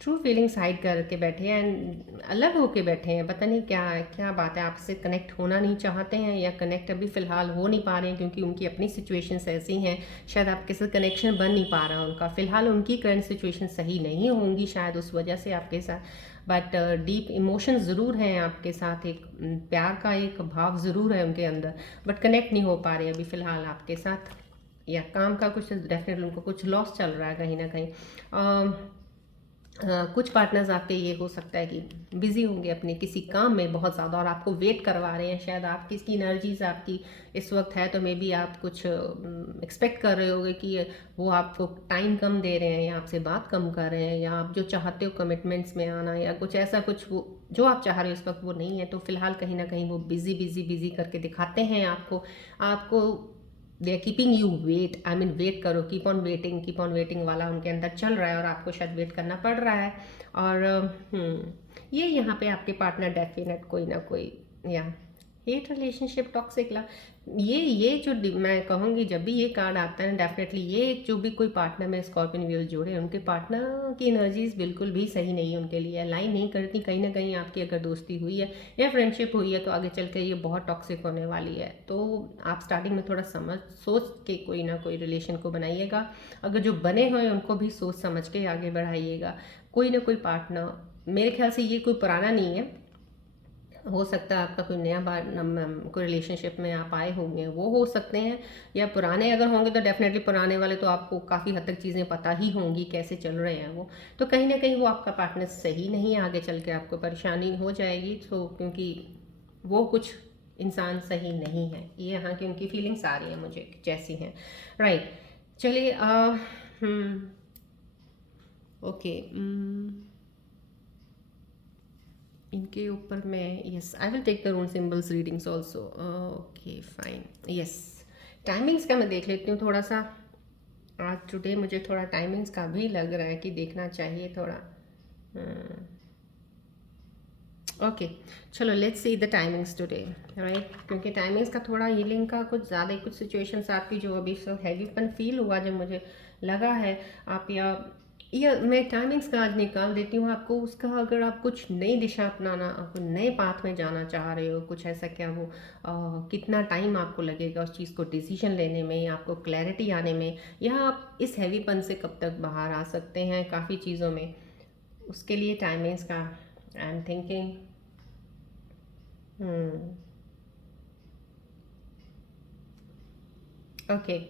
ट्रू फीलिंग्स हाइड करके बैठे हैं एंड अलग होके बैठे हैं। पता नहीं क्या क्या बात है, आपसे कनेक्ट होना नहीं चाहते हैं, या कनेक्ट अभी फ़िलहाल हो नहीं पा रहे हैं क्योंकि उनकी अपनी सिचुएशंस ऐसी हैं। शायद आपके साथ कनेक्शन बन नहीं पा रहा उनका फ़िलहाल, उनकी करंट सिचुएशन सही नहीं होंगी शायद उस वजह से आपके साथ। बट डीप इमोशन ज़रूर हैं आपके साथ, एक प्यार का एक भाव ज़रूर है उनके अंदर, बट कनेक्ट नहीं हो पा रहे अभी फ़िलहाल आपके साथ। या काम का कुछ डेफिनेटली उनको कुछ लॉस चल रहा है कहीं ना कहीं। कुछ पार्टनर्स आपके ये हो सकता है कि बिजी होंगे अपने किसी काम में बहुत ज़्यादा, और आपको वेट करवा रहे हैं। शायद आप किसकी एनर्जीज आपकी इस वक्त है, तो मे बी आप कुछ एक्सपेक्ट कर रहे होगे कि वो आपको टाइम कम दे रहे हैं, या आपसे बात कम कर रहे हैं, या आप जो चाहते हो कमिटमेंट्स में आना, या कुछ ऐसा कुछ वो जो आप चाह रहे हो इस वक्त वो नहीं है। तो फिलहाल कहीं ना कहीं वो बिजी बिजी बिजी करके दिखाते हैं आपको। आपको they are keeping you wait, I mean wait करो, कीप ऑन वेटिंग वाला उनके अंदर चल रहा है, और आपको शायद वेट करना पड़ रहा है। और ये यहाँ पे आपके पार्टनर डेफिनेट कोई ना कोई, या हेट रिलेशनशिप, टॉक्सिक लव, ये जो मैं कहूँगी जब भी ये कार्ड आता है डेफिनेटली ये जो भी कोई पार्टनर में स्कॉर्पियन व्यूअर्स जोड़े, उनके पार्टनर की एनर्जीज बिल्कुल भी सही नहीं है उनके लिए, अलाइन नहीं करती। कहीं ना कहीं आपकी अगर दोस्ती हुई है या फ्रेंडशिप हुई है तो आगे चल के ये बहुत टॉक्सिक होने वाली है। तो आप स्टार्टिंग में थोड़ा सोच के कोई ना कोई रिलेशन को बनाइएगा। अगर जो बने हुए हैं उनको भी सोच समझ के आगे बढ़ाइएगा। कोई ना कोई पार्टनर, मेरे ख्याल से ये कोई पुराना नहीं है, हो सकता है आपका कोई नया बार कोई रिलेशनशिप में आप आए होंगे, वो हो सकते हैं। या पुराने अगर होंगे तो डेफिनेटली पुराने वाले तो आपको काफ़ी हद तक चीज़ें पता ही होंगी कैसे चल रहे हैं वो। तो कहीं ना कहीं वो आपका पार्टनर सही नहीं है, आगे चल के आपको परेशानी हो जाएगी। तो क्योंकि वो कुछ इंसान सही नहीं है, ये यहाँ की उनकी फीलिंग्स आ रही हैं मुझे जैसी हैं। राइट, चलिए। ओके, इनके ऊपर मैं, yes, I will take the rune symbols readings also. Okay fine, yes. Timings का मैं देख लेती हूँ थोड़ा सा। आज टुडे मुझे थोड़ा टाइमिंग्स का भी लग रहा है कि देखना चाहिए थोड़ा। ओके, चलो let's see the timings today, right. क्योंकि टाइमिंग्स का थोड़ा हीलिंग का कुछ ज़्यादा ही कुछ सिचुएशंस आपकी जो अभी सब हैवीपन फील हुआ जो मुझे लगा है आप, या मैं टाइमिंग्स का आज निकाल देती हूँ आपको उसका। अगर आप कुछ नई दिशा अपनाना, आप नए पाथ में जाना चाह रहे हो, कुछ ऐसा, क्या वो कितना टाइम आपको लगेगा उस चीज़ को डिसीजन लेने में, या आपको क्लैरिटी आने में, या आप इस हैवीपन से कब तक बाहर आ सकते हैं काफ़ी चीज़ों में, उसके लिए टाइमिंग्स का I am thinking. Okay,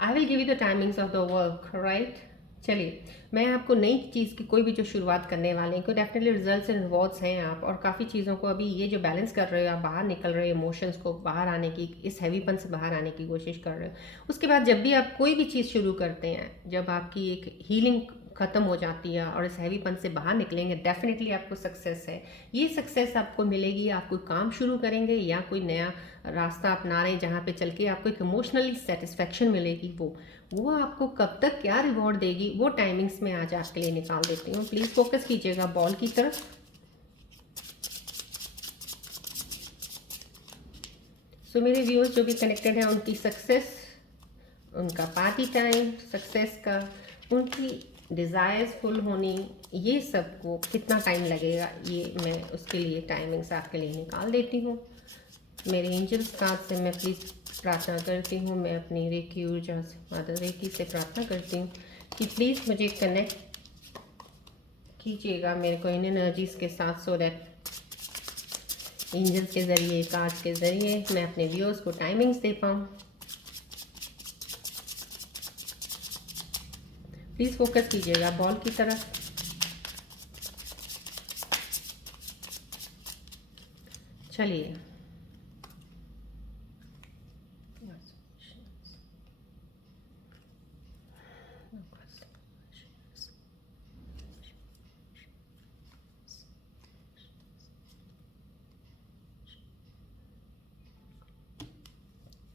I will give you the timings of the work, right. चलिए, मैं आपको नई चीज़ की कोई भी जो शुरुआत करने वाले हैं, कोई डेफिनेटली रिजल्ट्स एंड रिवॉर्ड्स हैं आप, और काफ़ी चीज़ों को अभी ये जो बैलेंस कर रहे हो आप, बाहर निकल रहे हो, इमोशंस को बाहर आने की, इस हैवीपन से बाहर आने की कोशिश कर रहे हो। उसके बाद जब भी आप कोई भी चीज़ शुरू करते हैं, जब आपकी एक हीलिंग ख़त्म हो जाती है और इस हैवीपन से बाहर निकलेंगे, डेफिनेटली आपको सक्सेस है। ये सक्सेस आपको मिलेगी, आप कोई काम शुरू करेंगे या कोई नया रास्ता अपना रहे हैं जहाँ पे चल के आपको एक इमोशनली सेटिस्फेक्शन मिलेगी, वो आपको कब तक क्या रिवॉर्ड देगी, वो टाइमिंग्स में आज आपके लिए निकाल देती हूँ। प्लीज़ फोकस कीजिएगा बॉल की तरफ। सो मेरे व्यूअर्स जो भी कनेक्टेड हैं, उनकी सक्सेस, उनका पार्टी टाइम सक्सेस का, उनकी डिज़ायर्स फुल होनी, ये सब को कितना टाइम लगेगा, ये मैं उसके लिए टाइमिंग्स आपके लिए निकाल देती हूँ। मेरे एंजल्स कार्ड से मैं प्लीज़ प्रार्थना करती हूँ, मैं अपनी रेकी ऊर्जा से, मदर रेकी से प्रार्थना करती हूँ कि प्लीज़ मुझे कनेक्ट कीजिएगा मेरे को इन एनर्जीज़ के साथ, सो दैट एंजल्स के ज़रिए, कार्ड्स के ज़रिए मैं अपने व्यूअर्स को टाइमिंग्स दे पाऊँ। प्लीज़ फोकस कीजिएगा बॉल की तरफ। चलिए,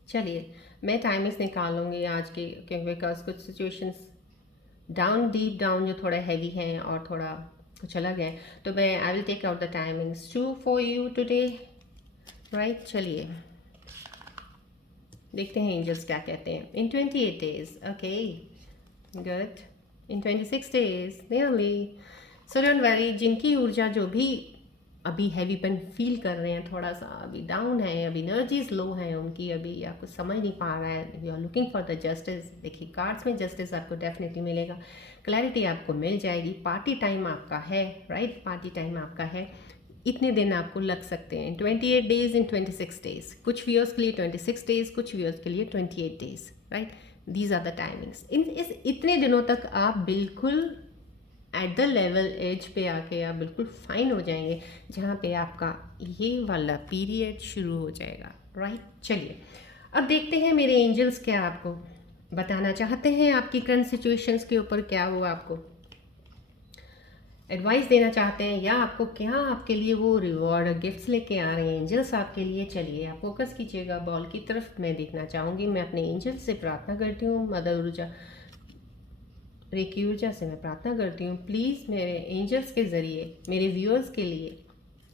चलिए मैं टाइमिंग्स निकालूंगी आज की, क्योंकि बिकॉज कुछ सिचुएशंस डाउन, डीप डाउन जो थोड़ा हैवी हैं और थोड़ा कुछ अलग है, तो मैं I will take out the timings to for you today, right. चलिए देखते हैं एंजल्स क्या कहते हैं। In 28 days, okay good, in 26 days nearly, so don't worry, जिनकी ऊर्जा जो भी अभी हैवीपन फील कर रहे हैं, थोड़ा सा अभी डाउन है, अभी एनर्जीज लो हैं उनकी, अभी या कुछ समझ नहीं पा रहा है, you are looking for the justice. देखिए कार्ड्स में जस्टिस आपको डेफिनेटली मिलेगा, क्लैरिटी आपको मिल जाएगी, पार्टी टाइम आपका है, राइट, पार्टी टाइम आपका है। इतने दिन आपको लग सकते हैं, 28 डेज इन 26 डेज, कुछ व्यूअर्स के लिए 26 डेज, कुछ व्यूअर्स के लिए 28 days, right. These are the timings. इस इतने दिनों तक आप बिल्कुल एट द लेवल एज पे आके आप बिल्कुल फाइन हो जाएंगे, जहाँ पे आपका ये वाला पीरियड शुरू हो जाएगा, राइट। चलिए अब देखते हैं मेरे एंजल्स क्या आपको बताना चाहते हैं, आपकी करंट सिचुएशंस के ऊपर क्या वो आपको एडवाइस देना चाहते हैं, या आपको क्या आपके लिए वो रिवॉर्ड गिफ्ट्स लेके आ रहे हैं एंजल्स आपके लिए। चलिए आप फोकस कीजिएगा बॉल की तरफ, मैं देखना चाहूँगी। मैं अपने एंजल्स से प्रार्थना करती हूँ, मदर ऊर्जा, रेकी ऊर्जा से मैं प्रार्थना करती हूँ, प्लीज़ मेरे एंजल्स के ज़रिए मेरे व्यूअर्स के लिए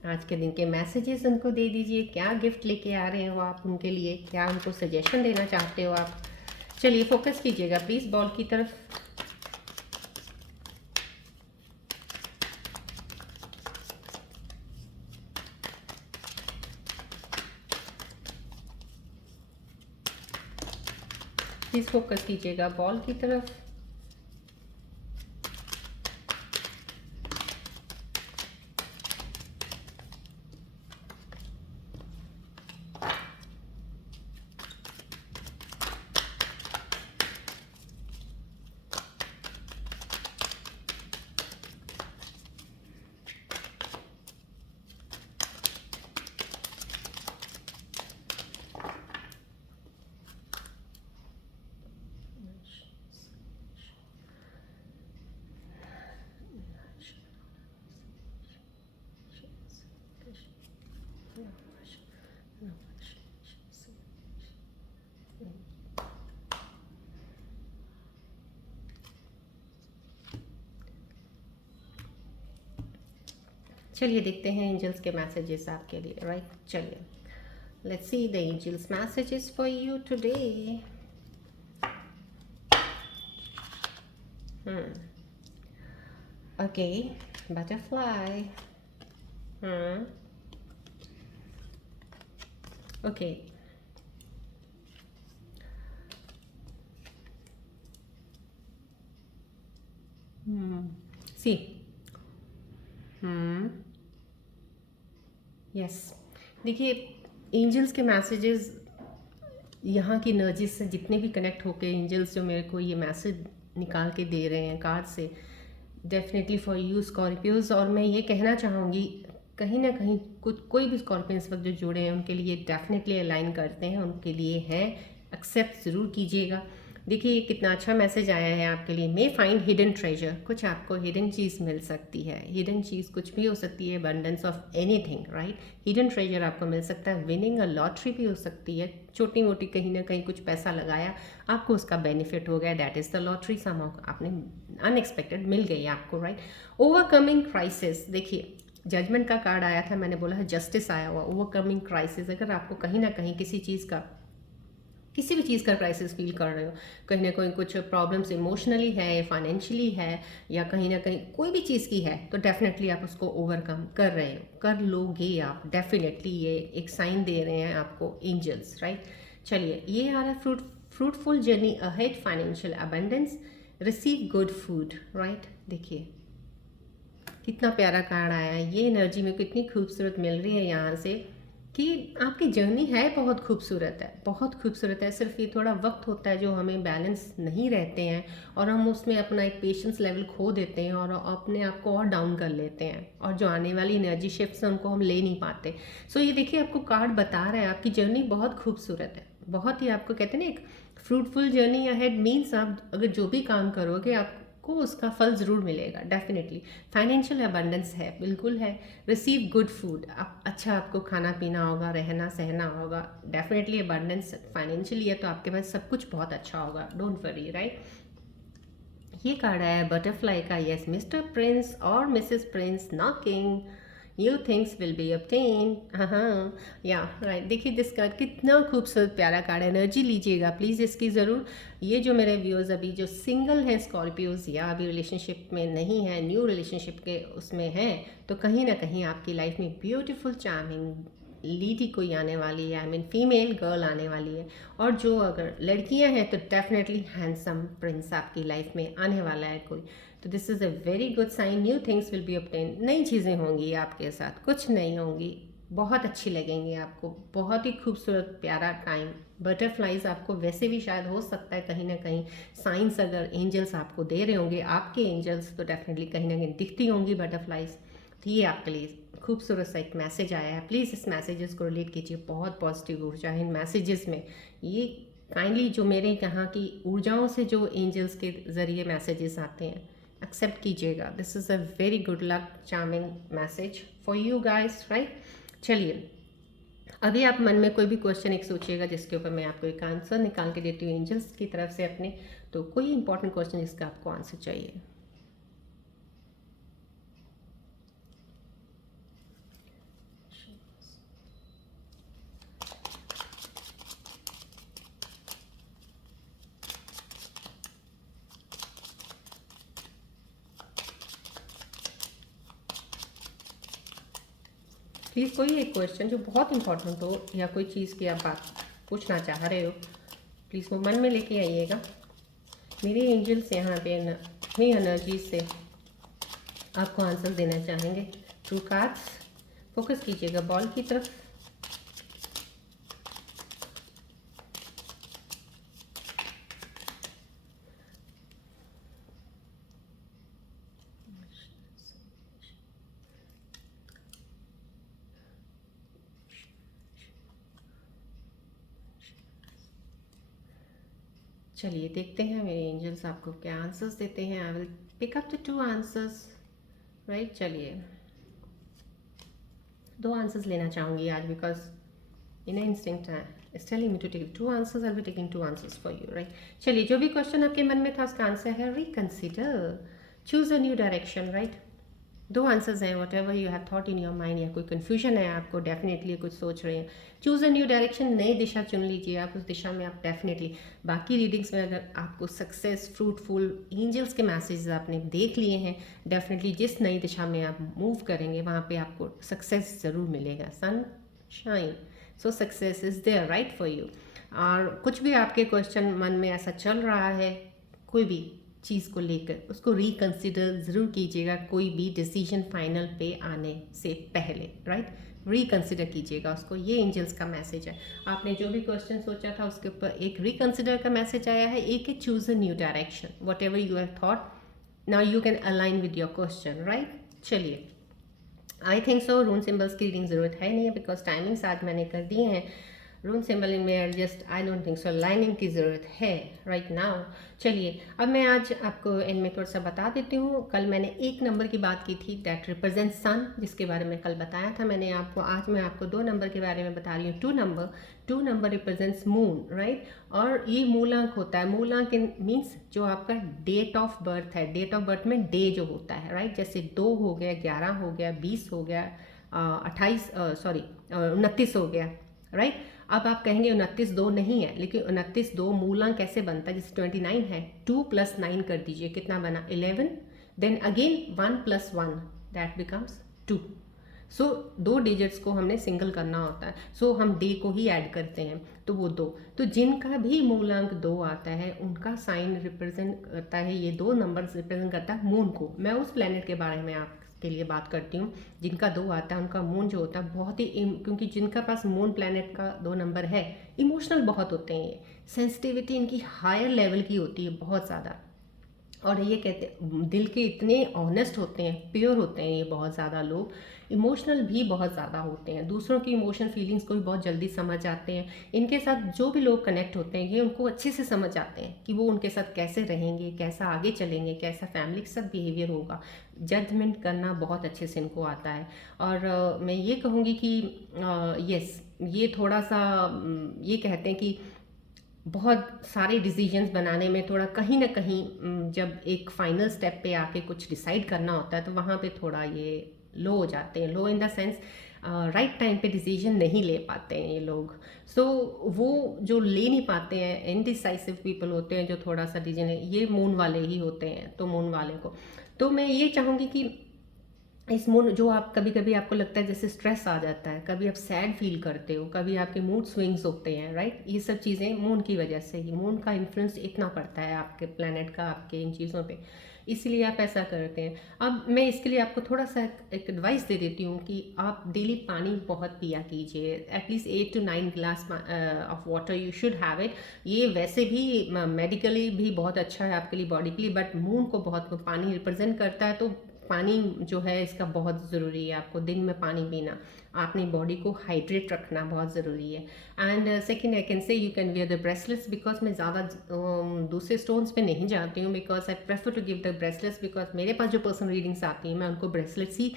आज के दिन के मैसेजेस उनको दे दीजिए। क्या गिफ्ट लेके आ रहे हो आप उनके लिए, क्या उनको सजेशन देना चाहते हो आप। चलिए फोकस कीजिएगा प्लीज़ बॉल की तरफ। प्लीज़ फोकस कीजिएगा बॉल की तरफ। चलिए देखते हैं एंजल्स के मैसेजेस आपके लिए, राइट। चलिए let's see the angels messages for you today. Okay, butterfly, okay, see, yes. देखिए एंजल्स के मैसेजेस यहाँ की एनर्जी से जितने भी कनेक्ट होके एंजल्स जो मेरे को ये मैसेज निकाल के दे रहे हैं कार्ड से, डेफिनेटली फॉर यू स्कॉर्पियोज। और मैं ये कहना चाहूँगी कहीं ना कहीं कुछ कोई भी स्कॉर्पियो इस वक्त जो जुड़े हैं उनके लिए डेफिनेटली अलाइन करते हैं, उनके लिए हैं, एक्सेप्ट ज़रूर कीजिएगा। देखिए कितना अच्छा मैसेज आया है आपके लिए, मे फाइंड हिडन ट्रेजर, कुछ आपको हिडन चीज़ मिल सकती है। हिडन चीज़ कुछ भी हो सकती है, abundance of anything, right. Hidden treasure आपको मिल सकता है, विनिंग अ लॉटरी भी हो सकती है, छोटी मोटी कहीं ना कहीं कुछ पैसा लगाया, आपको उसका बेनिफिट हो गया, दैट इज़ द लॉटरी, सम आपने अनएक्सपेक्टेड मिल गई आपको, राइट। ओवरकमिंग क्राइसिस, देखिए जजमेंट का कार्ड आया था, मैंने बोला है जस्टिस आया हुआ, ओवरकमिंग क्राइसिस। अगर आपको कहीं ना कहीं किसी चीज़ का किसी भी चीज़ का क्राइसिस फील कर रहे हो, कहीं ना कहीं कुछ प्रॉब्लम्स इमोशनली है, फाइनेंशियली है, या कहीं ना कहीं कोई भी चीज़ की है, तो डेफिनेटली आप उसको ओवरकम कर रहे हो, कर लोगे आप डेफिनेटली। ये एक साइन दे रहे हैं आपको एंजल्स, राइट। चलिए, ये आ रहा है fruitful journey ahead, financial abundance, receive good food, right. देखिए कितना प्यारा कार्ड आया है, ये एनर्जी में कितनी खूबसूरत मिल रही है यहाँ से कि आपकी जर्नी है बहुत खूबसूरत है, बहुत खूबसूरत है। सिर्फ ये थोड़ा वक्त होता है जो हमें बैलेंस नहीं रहते हैं, और हम उसमें अपना एक पेशेंस लेवल खो देते हैं और अपने आप को और डाउन कर लेते हैं, और जो आने वाली एनर्जी शिफ्ट्स हैं उनको हम ले नहीं पाते। सो ये देखिए आपको कार्ड बता रहा है आपकी जर्नी बहुत खूबसूरत है, बहुत ही, आपको कहते हैं ना एक फ्रूटफुल जर्नी अहेड मीन्स आप अगर जो भी काम करोगे आपको उसका फल ज़रूर मिलेगा डेफिनेटली। फाइनेंशियल अबंडेंस है, बिल्कुल है। रिसीव गुड फूड, आप अच्छा आपको खाना पीना होगा, रहना सहना होगा, डेफिनेटली अबंडेंस फाइनेंशियली है तो आपके पास सब कुछ बहुत अच्छा होगा, डोंट वरी, राइट। ये कार्ड है बटरफ्लाई का, यस मिस्टर प्रिंस और Mrs Prince knocking, you things will be obtain, हाँ या राइट। देखिए दिस कार्ड कितना खूबसूरत प्यारा कार्ड है, एनर्जी लीजिएगा प्लीज़ इसकी ज़रूर। ये जो मेरे व्यूअर्स अभी जो सिंगल हैं स्कॉर्पियोज, या अभी रिलेशनशिप में नहीं है, न्यू रिलेशनशिप के उसमें हैं, तो कहीं ना कहीं आपकी लाइफ में ब्यूटीफुल चार्मिंग लेडी कोई आने वाली है, आई मीन फीमेल गर्ल आने वाली है। और जो अगर लड़कियां हैं तो डेफिनेटली हैंडसम प्रिंस आपकी लाइफ में आने वाला है कोई। तो this is a very good sign, new things will be obtain, नई चीज़ें होंगी आपके साथ, कुछ नई होंगी, बहुत अच्छी लगेंगी आपको, बहुत ही खूबसूरत प्यारा टाइम। बटरफ्लाइज आपको वैसे भी शायद हो सकता है कहीं ना कहीं साइंस अगर एंजल्स आपको दे रहे होंगे, आपके एंजल्स, तो डेफिनेटली कहीं ना कहीं दिखती होंगी बटरफ्लाइज। तो ये आपके लिए खूबसूरत सा एक मैसेज आया है, प्लीज़ इस मैसेजेस को रिलेट कीजिए, बहुत पॉजिटिव ऊर्जा है इन मैसेजेस में। ये काइंडली जो मेरे यहाँ की ऊर्जाओं से जो एंजल्स के ज़रिए मैसेजेस आते हैं एक्सेप्ट कीजिएगा। This is a very good luck charming message for you guys, right. चलिए, अभी आप मन में कोई भी क्वेश्चन एक सोचिएगा जिसके ऊपर मैं आपको एक आंसर निकाल के देती हूँ एंजल्स की तरफ से अपने, तो कोई इंपॉर्टेंट क्वेश्चन जिसका आपको आंसर चाहिए। प्लीज़ कोई एक क्वेश्चन जो बहुत इंपॉर्टेंट हो, या कोई चीज़ की आप बात पूछना चाह रहे हो, प्लीज़ वो मन में लेके आइएगा। मेरे एंजल्स यहाँ पे अपनी एनर्जी से आपको आंसर देना चाहेंगे थ्रू कार्ड्स। फोकस कीजिएगा बॉल की तरफ। चलिए देखते हैं मेरे एंजल्स आपको क्या आंसर्स देते हैं। I will pick up the 2 answers, right. चलिए 2 आंसर्स लेना चाहूँगी आज, because in instinct is telling me to take 2 answers, I will be taking 2 answers for you, right. चलिए, जो भी क्वेश्चन आपके मन में था उसका आंसर है reconsider, choose a new direction, right. 2 answers हैं, whatever you have thought in your mind, या कोई कन्फ्यूजन है आपको, डेफिनेटली कुछ सोच रहे हैं, चूज़ अ न्यू डायरेक्शन, नई दिशा चुन लीजिए आप, उस दिशा में आप डेफिनेटली, बाकी रीडिंग्स में अगर आपको सक्सेस फ्रूटफुल एंजल्स के मैसेजेस आपने देख लिए हैं, डेफिनेटली जिस नई दिशा में आप मूव करेंगे वहाँ पे आपको सक्सेस ज़रूर मिलेगा, sunshine. So success is there right for you. और कुछ भी आपके क्वेश्चन मन में ऐसा चल रहा है, कोई भी चीज़ को लेकर, उसको रिकंसिडर ज़रूर कीजिएगा, कोई भी डिसीजन फाइनल पे आने से पहले, राइट। रिकंसिडर कीजिएगा उसको, ये एंजल्स का मैसेज है। आपने जो भी क्वेश्चन सोचा था उसके ऊपर एक रिकंसिडर का मैसेज आया है, एक है choose a new direction, what ever you have thought now you can align with your question, right. चलिए, आई थिंक सो रून सिम्बल्स की रीडिंग ज़रूरत है नहीं है, बिकॉज टाइमिंग्स आज मैंने कर दिए हैं। रून सिंबल में adjust, I don't think so lining की ज़रूरत है राइट नाउ। चलिए, अब मैं आज आपको इनमें थोड़ा सा बता देती हूँ। कल मैंने एक नंबर की बात की थी, दैट रिप्रेजेंट सन, जिसके बारे में कल बताया था मैंने आपको। आज मैं आपको 2 नंबर के बारे में बता रही हूँ, 2 नंबर रिप्रेजेंट्स मून, राइट। और ये मूलांक होता है, मूलांक मीन्स जो आपका डेट ऑफ बर्थ है, डेट ऑफ बर्थ में डे जो होता है, राइट। जैसे 2 हो गया, 11 हो गया, 20 हो गया, 28 29 हो गया, राइट। अब आप कहेंगे 29 2 नहीं है, लेकिन 29 2 मूलांक कैसे बनता है? जैसे 29 है, 2 + 9 कर दीजिए, कितना बना? 11। Then again 1 + 1 that becomes 2। So 2 digits को हमने सिंगल करना होता है, सो हम डे को ही ऐड करते हैं, तो वो 2। तो जिनका भी मूलांक 2 आता है उनका साइन रिप्रेजेंट करता है, ये 2 नंबर्स रिप्रेजेंट करता है मून को। मैं उस प्लेनेट के बारे में आपके लिए बात करती हूँ जिनका 2 आता है, उनका मून जो होता है बहुत ही क्योंकि जिनका पास मून प्लेनेट का 2 नंबर है, इमोशनल बहुत होते हैं, ये सेंसिटिविटी इनकी हायर लेवल की होती है बहुत ज़्यादा, और ये कहते दिल के इतने ऑनेस्ट होते हैं, प्योर होते हैं ये बहुत ज़्यादा लोग, इमोशनल भी बहुत ज़्यादा होते हैं, दूसरों की इमोशन फीलिंग्स को भी बहुत जल्दी समझ आते हैं। इनके साथ जो भी लोग कनेक्ट होते हैं ये उनको अच्छे से समझ आते हैं कि वो उनके साथ कैसे रहेंगे, कैसा आगे चलेंगे, कैसा फैमिली के साथ बिहेवियर होगा। जजमेंट करना बहुत अच्छे से इनको आता है। और मैं ये कहूँगी कि यस, ये थोड़ा सा ये कहते हैं कि बहुत सारे डिसीजंस बनाने में थोड़ा कहीं ना कहीं जब एक फाइनल स्टेप पे आके कुछ डिसाइड करना होता है तो वहाँ पे थोड़ा ये लो हो जाते हैं, low in the sense right time पे डिसीजन नहीं ले पाते हैं ये लोग। सो वो जो ले नहीं पाते हैं, इनडिसाइसिव पीपल होते हैं जो थोड़ा सा डिसीजन है, ये मून वाले ही होते हैं। तो मून वाले को तो मैं ये चाहूँगी कि इस मूड जो आप कभी कभी आपको लगता है जैसे स्ट्रेस आ जाता है, कभी आप सैड फील करते हो, कभी आपके मूड स्विंग्स होते हैं, राइट, ये सब चीज़ें मून की वजह से ही, मून का इन्फ्लुएंस इतना पड़ता है आपके प्लेनेट का आपके इन चीज़ों पे, इसीलिए आप ऐसा करते हैं। अब मैं इसके लिए आपको थोड़ा सा एक एडवाइस दे देती हूँ कि आप डेली पानी बहुत पिया कीजिए, at least 8 to 9 glass of water you should have it. ये वैसे भी मेडिकली भी बहुत अच्छा है आपके लिए, बॉडी के लिए, बट मून को बहुत पानी रिप्रेजेंट करता है, तो पानी जो है इसका बहुत ज़रूरी है। आपको दिन में पानी पीना, अपनी बॉडी को हाइड्रेट रखना बहुत ज़रूरी है। And second I can say you can wear the bracelets, because मैं ज़्यादा दूसरे स्टोन्स पे नहीं जाती हूँ, because I prefer to give the bracelets, because मेरे पास जो पर्सनल रीडिंग्स आती हैं मैं उनको ब्रेसलेट्स ही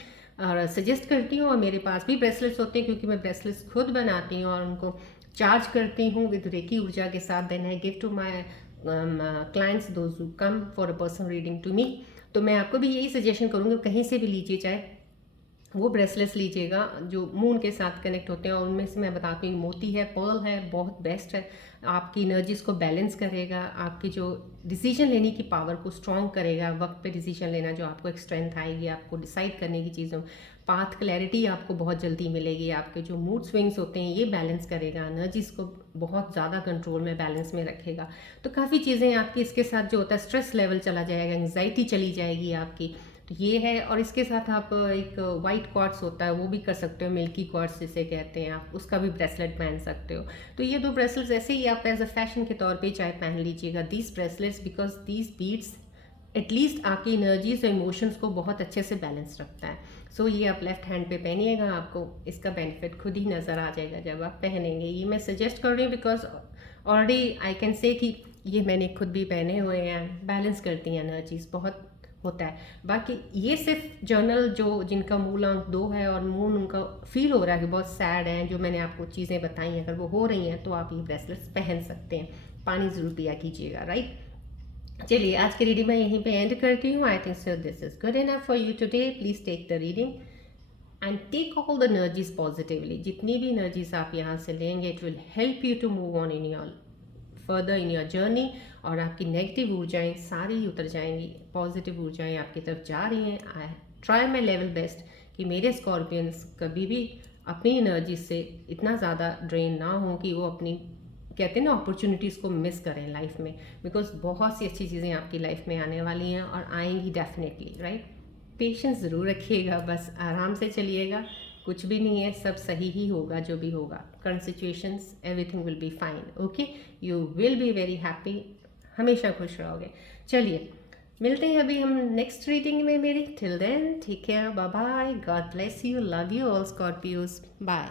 सजेस्ट करती हूँ, और मेरे पास भी ब्रेसलेट्स होते हैं क्योंकि मैं ब्रेसलेट्स खुद बनाती हूँ और उनको चार्ज करती हूँ विद रेकी ऊर्जा के साथ। Then I give to my clients those who come for a personal reading to me. तो मैं आपको भी यही सजेशन करूँगी, कहीं से भी लीजिए, चाहे वो ब्रेसलेट्स लीजिएगा जो मून के साथ कनेक्ट होते हैं, और उनमें से मैं बताती हूँ मोती है, पर्ल है, बहुत बेस्ट है, आपकी एनर्जीज को बैलेंस करेगा, आपकी जो डिसीजन लेने की पावर को स्ट्रॉन्ग करेगा, वक्त पे डिसीजन लेना जो आपको एक स्ट्रेंथ आएगी, आपको डिसाइड करने की चीज़ों, पाथ क्लैरिटी आपको बहुत जल्दी मिलेगी, आपके जो मूड स्विंग्स होते हैं ये बैलेंस करेगा, एनर्जीज को बहुत ज़्यादा कंट्रोल में, बैलेंस में रखेगा। तो काफ़ी चीज़ें आपकी इसके साथ जो होता है, स्ट्रेस लेवल चला जाएगा, एंग्जाइटी चली जाएगी आपकी, तो ये है। और इसके साथ आप एक वाइट क्वार्ट्स होता है वो भी कर सकते हो, मिल्की क्वार्ट्स जिसे कहते हैं, आप उसका भी ब्रेसलेट पहन सकते हो। तो ये 2 ब्रेसलेट्स ऐसे ही आप एज अ फैशन के तौर पे चाहे पहन लीजिएगा, these bracelets, because these beads at least आपकी एनर्जीज और इमोशंस को बहुत अच्छे से बैलेंस रखता है। सो ये आप लेफ्ट हैंड पे पहनिएगा, आपको इसका बेनिफिट खुद ही नज़र आ जाएगा जब आप पहनेंगे। ये मैं सजेस्ट कर रही हूँ बिकॉज ऑलरेडी आई कैन से कि ये मैंने खुद भी पहने हुए हैं, बैलेंस करती हैं एनर्जीज, बहुत होता है। बाकी ये सिर्फ जर्नल जो जिनका मूलांक 2 है और मून उनका फील हो रहा है कि बहुत सैड है, जो मैंने आपको चीज़ें बताई हैं, अगर वो हो रही हैं तो आप ये ब्रेसलेट्स पहन सकते हैं, पानी ज़रूर पिया कीजिएगा, राइट। चलिए आज की रीडिंग मैं यहीं पे एंड करती हूँ। I think so this is good enough for you today. Please take the reading and take all the energies positively. जितनी भी एनर्जीज आप यहाँ से लेंगे it will help you to move on in your further in your journey, और आपकी negative ऊर्जाएं सारी उतर जाएंगी, पॉजिटिव ऊर्जाएं आपकी तरफ जा रही हैं। I try my level best कि मेरे स्कॉर्पियंस कभी भी अपनी एनर्जी से इतना ज़्यादा ड्रेन ना हो कि वो अपनी, कहते हैं ना, अपॉर्चुनिटीज़ को मिस करें लाइफ में, बिकॉज बहुत सी अच्छी चीज़ें आपकी लाइफ में आने वाली हैं और आएंगी डेफिनेटली, राइट। पेशेंस ज़रूर रखिएगा, बस आराम से चलिएगा, कुछ भी नहीं है, सब सही ही होगा जो भी होगा, current situations everything will be fine, okay, you will B very happy, हमेशा खुश रहोगे। चलिए मिलते हैं अभी हम नेक्स्ट रीडिंग में मेरी। Till then take care, bye bye, God bless you, love you all Scorpios, bye.